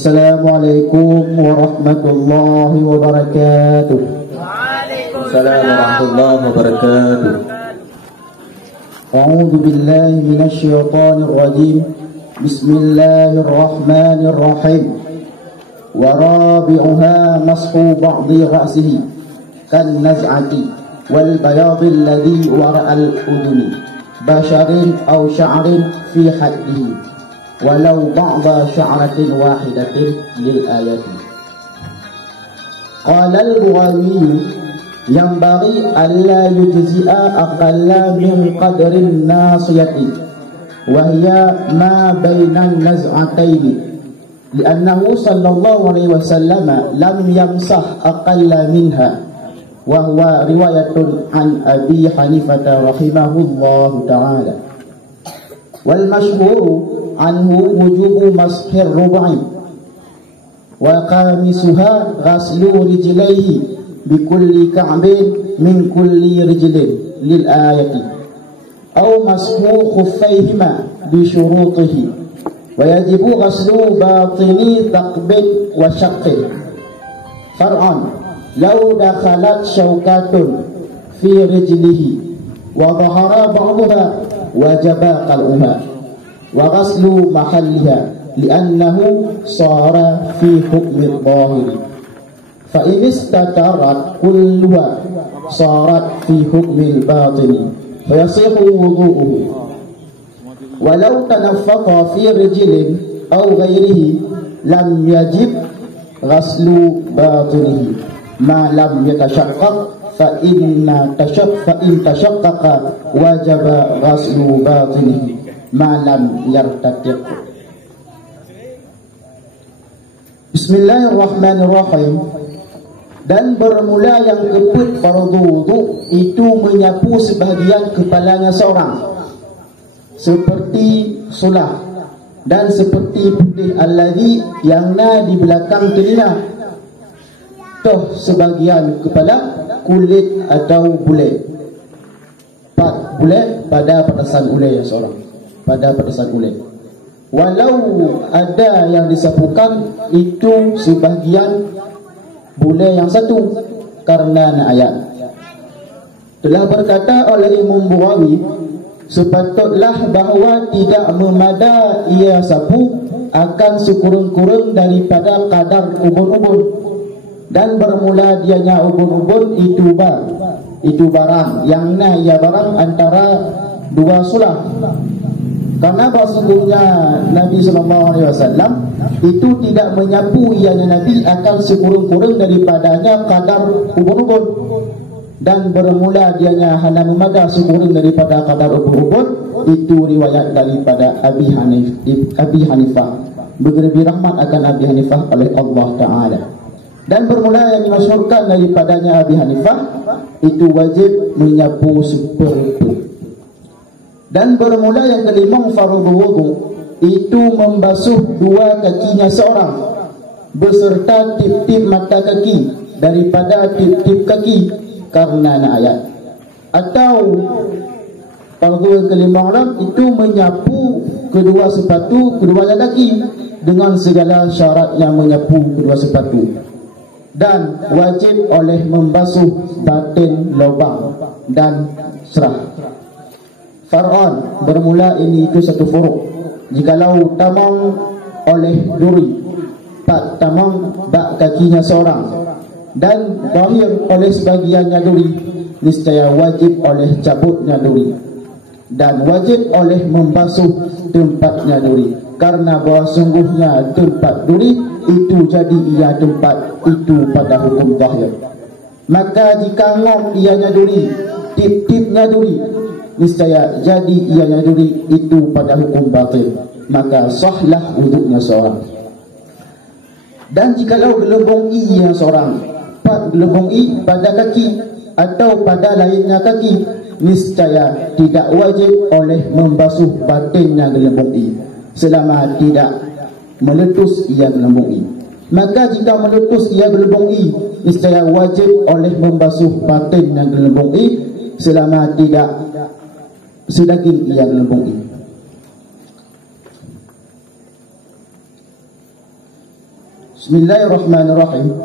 Assalamualaikum warahmatullahi wabarakatuh. Waalaikumsalam warahmatullahi wabarakatuh. A'udzu billahi minasy syaithanir rajim. Bismillahirrahmanirrahim. Wa rabi'uha mashu ba'dhi ra'sihi kan naz'ati wal bayadhi alladhi wara'al uduni basharin aw sya'rin fi haddihi walau ba'da sya'ratin wahidatin lil ayati. Qala al-Bughawi yanbaghi alla yujzi'a aqalla min qadrin nasiyati wa hiya ma bainan naz'ataini li'annahu sallallahu alaihi wasallam lam yamsah aqalla minha wa huwa riwayatun an Abi Hanifah rahimahullahu ta'ala. Wal mashhur anhu wujubu mashir rubai wa qamisuha ghaslu rijlaihi bikulli ka'bin min kulli rijlin lil ayati aw mashu khuffayhima bi syurutihi wa yajibu ghaslu batini taqbid wa syaqqin far'an law dakhalat syawkatun fi rijlihi wa dhahara ba'daha wajaba qal'uha wa ghaslu mahalliha li'annahu sara fi hukmi dhahiri fa in istatarat kulluha sarat fi hukmi al-batini fa yasihu wudu'uhu walau tanaffaqa fi rijlin aw ghairihi lam yajib ghaslu batinihi ma lam yatashaqqaq fa in tashaqqaqa wajaba ghaslu batinihi malam yartatiq. Bismillahirrahmanirrahim. Dan bermula yang keput fardu wudu itu menyapu sebahagian kepalanya seorang seperti sulah dan seperti putih alladhi yang di belakang telinga toh sebahagian kepala kulit atau bulat pada petasan ulai seorang pada petasan ulai. Walau ada yang disapukan itu sebahagian bulai yang satu karena ayat. Telah berkata oleh Imam Bughawi, sepatutlah bahawa tidak memada ia sapu akan sekurang-kurang daripada kadar ubun-ubun, dan bermula dianya ubun-ubun itu barang yang ia barang antara dua sulah. Karena sesungguhnya Nabi SAW itu tidak menyapu ianya Nabi akan sekurang-kurang daripadanya kadar ubun-ubun, dan bermula dianya hanya memada sekurang daripada kadar ubun-ubun. Itu riwayat daripada Abi Hanifah, beri rahmat akan Abi Hanifah oleh Allah Ta'ala. Dan bermula yang dimasyhurkan daripadanya Abi Hanifah itu wajib menyapu seperempat. Dan bermula yang kelima fardu wudu itu membasuh dua kakinya seorang beserta tip-tip mata kaki daripada tip-tip kaki karena ayat. Atau fardu yang kelima orang itu menyapu kedua sepatu kedua kaki dengan segala syaratnya menyapu kedua sepatu, dan wajib oleh membasuh batin lubang dan serah. Far'an bermula ini itu satu furuk. Jikalau tamang oleh duri, tamang bak kakinya seorang, dan zahir oleh sebagiannya duri, niscaya wajib oleh cabutnya duri, dan wajib oleh membasuh tempatnya duri, karena bahawa sungguhnya tempat duri itu jadi ia tempat itu pada hukum zahir. Maka jika ngom ianya duri, tip-tipnya duri, niscaya jadi ianya duri itu pada hukum batil, maka sahlah wuduknya seorang. Dan jikalau gelembung ianya seorang, gelembung pada kaki atau pada lainnya kaki, niscaya tidak wajib oleh membasuh batinnya gelembung selama tidak meletus ia gelembung. Maka jika meletus ia gelembung niscaya wajib oleh membasuh batinnya gelembung selama tidak sedaging ia gelembung. Bismillahirrahmanirrahim.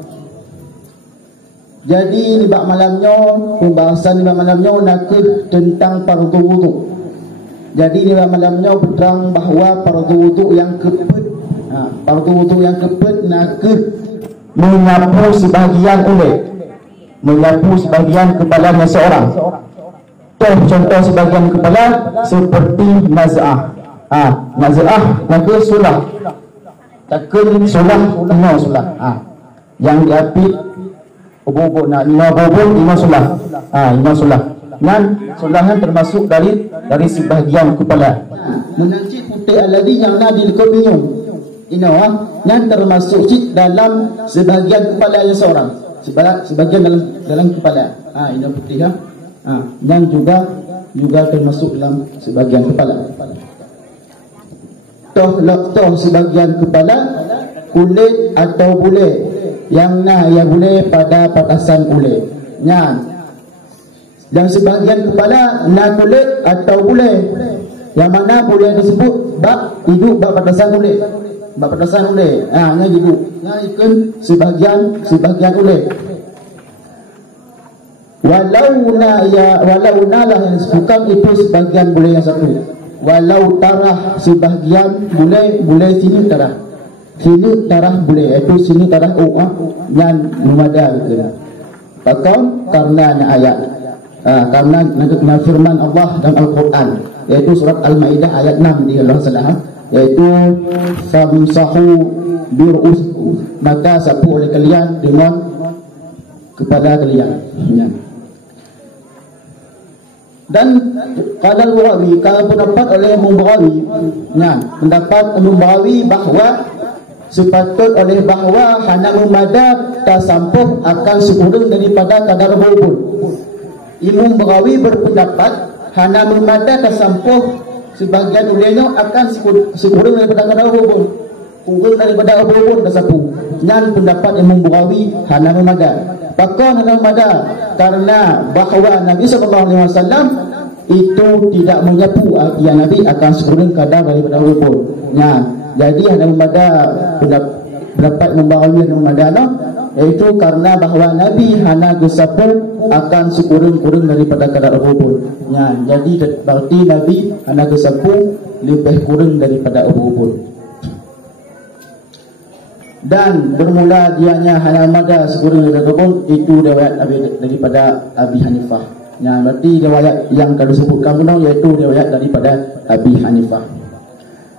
Jadi di bab malamnya, pembahasan di bab malamnya nakut tentang fardu wudu. Jadi di bab malamnya berterang bahawa fardu wudu yang kepet, fardu wudu yang kepet nakut menyapu sebahagian oleh, menyapu sebahagian kepalanya seorang. Contoh sebahagian kepala seperti naz'ah. Naz'ah nakut sulah. Takun sulah, lima sulah. Yang diapit bubuk nak lima bubuk, lima sulah. Lima sulah. Dan sulahnya termasuk dari sebahagian kepala. Menanci putih alladhi yang nadil kubiyum. Yang termasuk dalam sebahagian kepala yang seorang. Sebahagian dalam kepala. Ini putih ya. Yang juga termasuk dalam sebahagian kepala. Toh sebahagian kepala, kulit atau bule yang bule pada patasan bule. Dan sebahagian kepala kulit atau bule, yang mana bule tersebut hidup patasan bule, patasan bule. Yang hidup, ikut sebahagian bule. Walau lah yang disebutkan itu sebahagian bule yang satu. Walau tarah sebahagian bule sini tarah bule, iaitu sini tarah yang memadai gitu. Bahkan karena ayat karena firman Allah dalam Al-Quran, yaitu surat Al-Maidah ayat 6 di Allah Taala, yaitu famsahu biru'usikum, maka sapu oleh kalian dengan kepala kalian. Dan qala al-Baghawi, kalau pendapat oleh Imam Baghawi, pendapat Imam Baghawi bahawa sepatut oleh bahawa hana memada tasampuh akan sekurang daripada kadar bubur. Imam Baghawi berpendapat hana memada tasampuh sebahagian ulenya akan sekurang daripada kadar bubur, kurang daripada bubur tasampuh. Dan pendapat Imam Baghawi hana memada. Bahkan hana memada karena bahawa Nabi SAW itu tidak menyapu, yang Nabi akan sekurang kadar daripada bubur. Jadi hana memada pendapat Imam Baghawi hana memada, iaitu karena bahawa Nabi hana gesapu akan sekurang-kurang daripada kadar bubur. Jadi berarti Nabi hana gesapu lebih kurang daripada bubur. Dan bermula dianya hana mada sekurang daripada bubur, itu riwayat daripada Abi Hanifah. Berarti riwayat yang kalau sebutkan benar, iaitu riwayat daripada Abi Hanifah.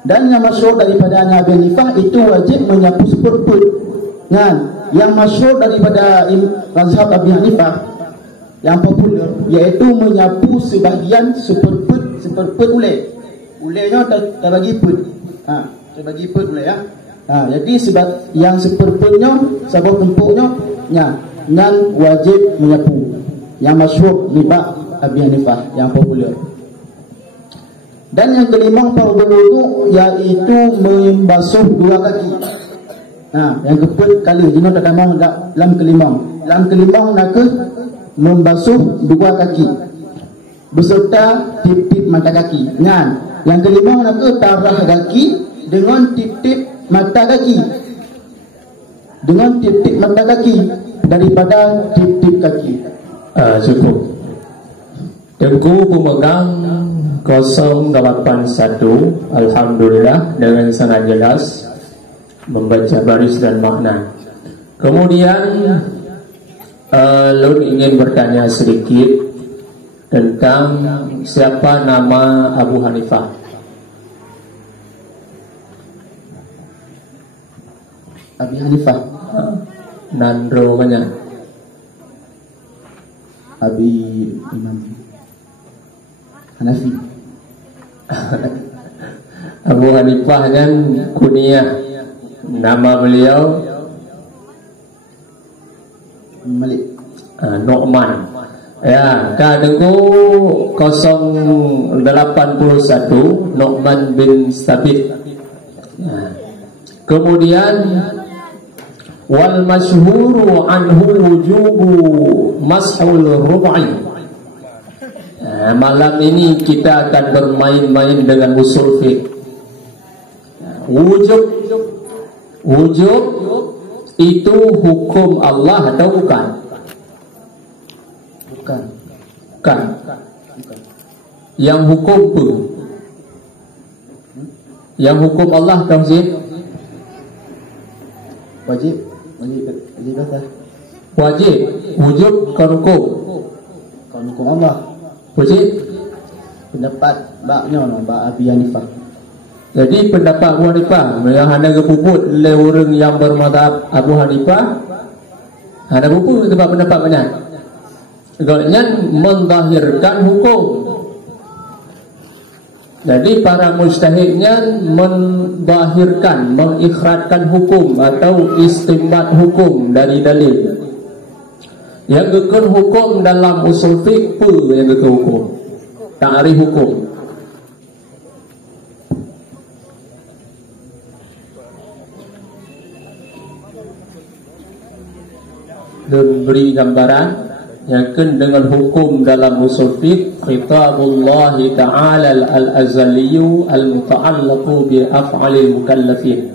Dan yang masyhur daripada Abi Hanifah itu wajib menyapu seperput. Yang masyhur daripada mazhab Abi Hanifah yang popular, iaitu menyapu sebahagian seperput ule. Ulenya terbagi put. Terbagi put ule ya. Jadi sebab yang seperputnya, sabuk tempuknya, yang wajib menyapu. Yang masyhur libak Abi Hanifah yang popular. Dan yang kelima fardu wudu, iaitu membasuh dua kaki. Yang keput kali dino tak damang dalam kelima. Dalam kelima nak membasuh dua kaki beserta tip-tip mata kaki. Yang kelima nak tarah kaki dengan tip-tip mata kaki. Dengan tip-tip mata kaki daripada tip-tip kaki. Cukup. Tengku pemegang 081, alhamdulillah dengan sangat jelas membaca baris dan makna. Kemudian Lun ingin bertanya sedikit tentang siapa nama Abu Hanifah. Abi Hanifah Nandro mana? Abi Imam Hanafi. Abu Hanifah kan kunyah, nama beliau Malik Nu'man. Ya, kadengku 081 Nu'man bin Sabit. Kemudian wal masyhuru anhu wujubu mashul rub'i. Malam ini kita akan bermain-main dengan usul fiqh. Wujub itu hukum Allah atau bukan? Bukan. Bukan. Bukan. Yang hukum apa? Yang hukum Allah atau wajib? Wajib. Wajib kata. Wajib. Wujub kan hukum. Kalau hukum Allah. Wajib. Pendapat baknya Bak Abi Hanifah. Jadi pendapat Abu Hanifah yang hanya kepuput oleh orang yang bermadzhab Abu Hanifah, ada puput sebab pendapat banyak. Agaknya mendahirkan hukum. Jadi para mujtahidnya mendahirkan, mengikhratkan hukum atau istinbat hukum dari dalil. Yang gekun hukum dalam usul fiqh yang gekun hukum. Ta'rif hukum. Dan beri gambaran yang dengan hukum dalam usul fiqh khitabullah ta'ala al-azaliyu al-muta'allaqu bi af'alil mukallafin.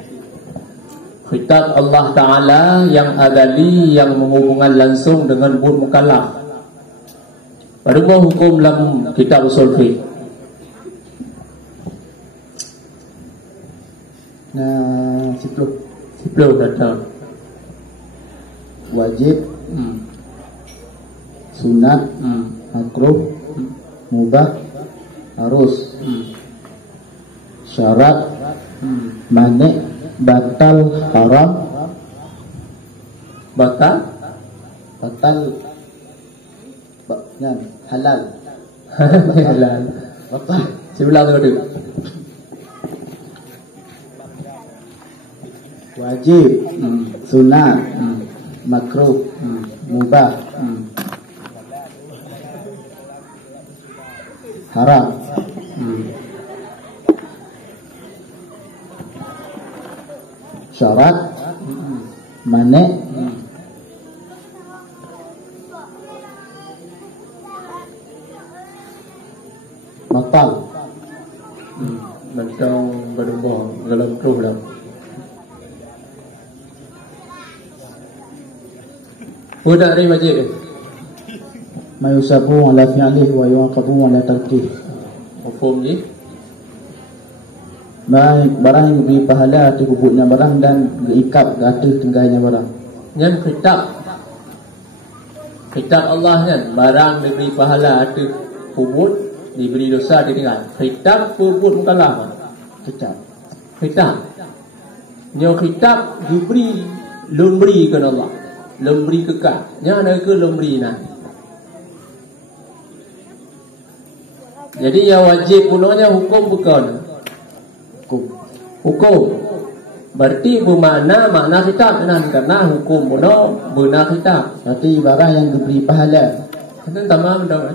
Khitab Allah Ta'ala yang azali yang menghubungkan langsung dengan bun mukallaf. Pada hukum dalam kitab usul fiqh. Nah, 10 datang. Wajib, sunat, makruh, mubah, harus, syarat, mani, batal, haram, batal, halal, halal. batal, Sebelah tu. wajib, sunat, makruh, mubah, haram, syarat, mani, batal. Macam berdua dalam kruh dah. Budak ni wajib. Mayusabu ala fi'lih wa yuaqabu ala tarkih. Hukum ni Barang yang diberi pahala atas bubutnya barang dan diikat ke atas tenggainya barang. yang kitab Allah kan, barang diberi pahala atas bubut, diberi dosa ditinggal. Kitab bubut mukallaf. Kitab nyo kitab diberi lemberi kan Allah, lemberi kekal. Yang ada ke lemberi nah. Jadi yang wajib punanya hukum bukan. Hukum. Berarti bermakna makna kitab kan, karena hukum puno benar kitab. Berarti barang yang diberi pahala. Kan tamam dah.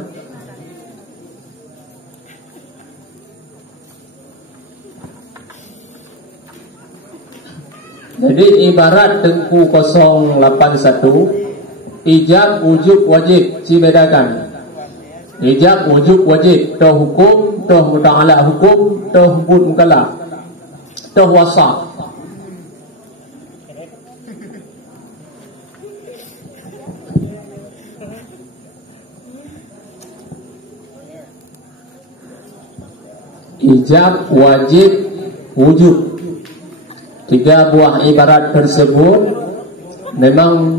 Jadi ibarat Tengku 081 ijab wujub wajib dibedakan. Ijab wujub wajib toh hukum, toh muta'ala hukum, toh hubud mukallaf, toh wasaf. Ijab, wajib, wujub. 3 buah ibarat tersebut memang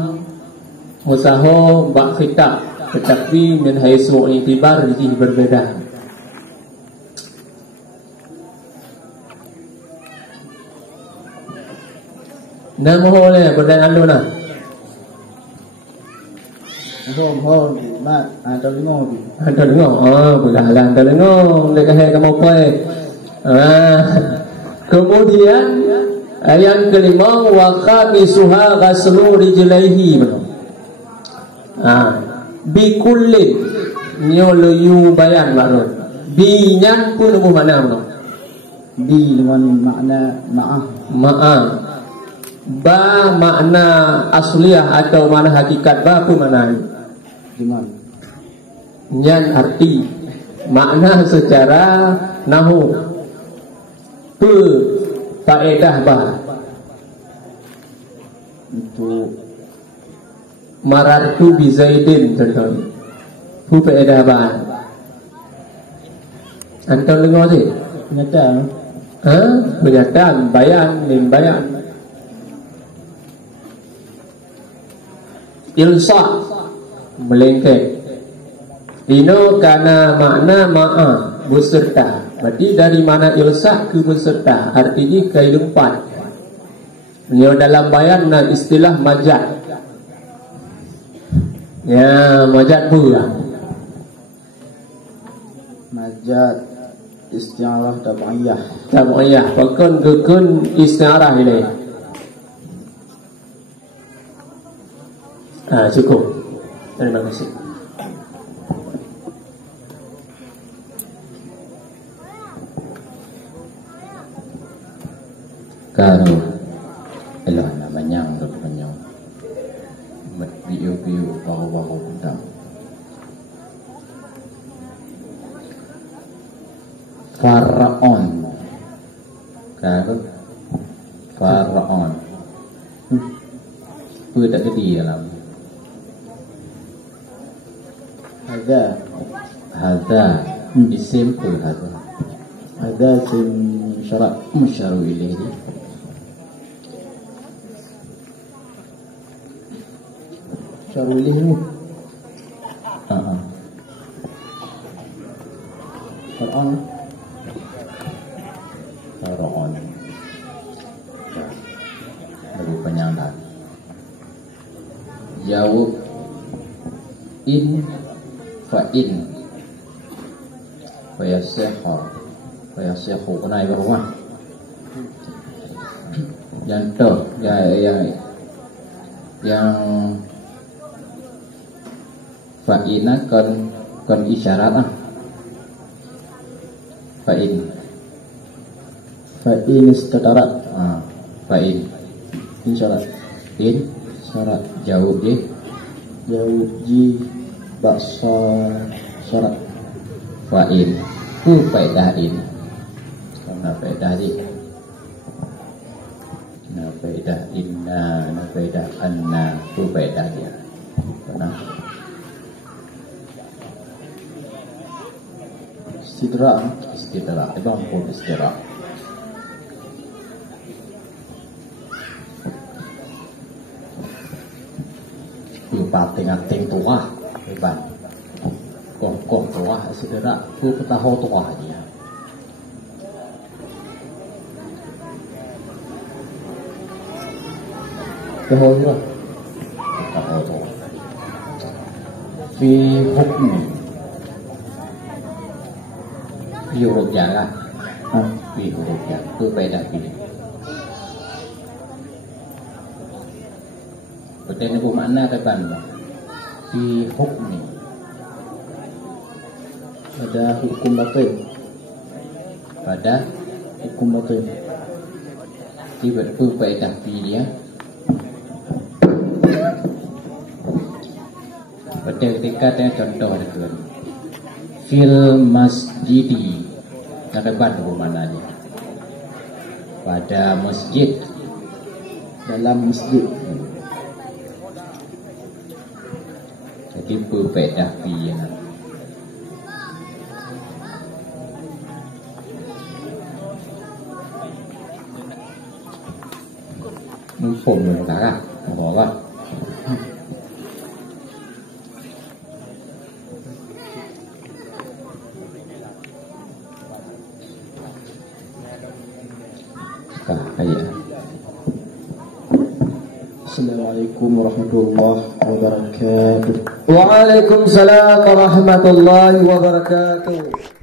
musaho bak khitab, tetapi min haitsu i'tibar ini berbeda. Nama oleh berdaya anu nah. Hom mat atau dengar. Ada dengar. Berhalang ada dengar dekat kamu apa? Kemudian yang kelima wa khamisuha ghaslu rijlaihi. Bi kullin nyolu bayan maksud. Bi nyan pun apa makna maksud? Bi dengan makna ma'ah. Ba makna asliyah atau makna hakikat, ba apa makna? Gimana? Nyan arti makna secara nahu. Faedah ba. Untuk marartu bi Zaidin contohnya. Fu faedah apa? Anton dengar sih? penyataan. Penyataan, bayan, min bayan. Ilsa, melengket. Dino karena makna ma'a, beserta. Berarti dari mana ilsa ke beserta, artinya kehidupan. Beliau dalam bayan dan istilah majad. Ya, majad pula. Majad isti'arah tabi'iyah. Tabi'iyah, bahkan kekun isti'arah ini. Cukup. Terima kasih. Kalau elah nak manyang tu manyang. Mat biu baru undang. Faraon. Kalau Faraon. Apa tak gede dalam? Hadza isim apa hadza? Hadza isim syarat Musyaru ilaihi. syarulih ni. Faraon. Faraon. Lebih panjang dah. Jawab in fa'in Fayasihu kena ibu rumah yang tu yang fa'ina kon isyarat fa'in istadarat. Fa'in Insyarat. in syarat jauh je Jauh ji baksa syarat. fa'in ku faedah in karena faedah di na faedah inna na faedah anna ku faedah dia karena istidrak bang pun istidrak ku pating tua hebat kok tua istidrak ku tahu tua dia Tahu juga. tahu tua fi hukmi huruf jalan fi huruf jalan itu beda pilih betul ibu makna tekan fi hukmi Ada hukum batil. pada Hukum batil. tiba beda pilih dia betul ketika dia contoh dengan fil masjidi ada bantu mananya pada masjid Dalam masjid. jadi berbeda pilihan mumpung mengarah bahwa kayak Assalamualaikum warahmatullahi wabarakatuh. Waalaikumsalam warahmatullahi wabarakatuh.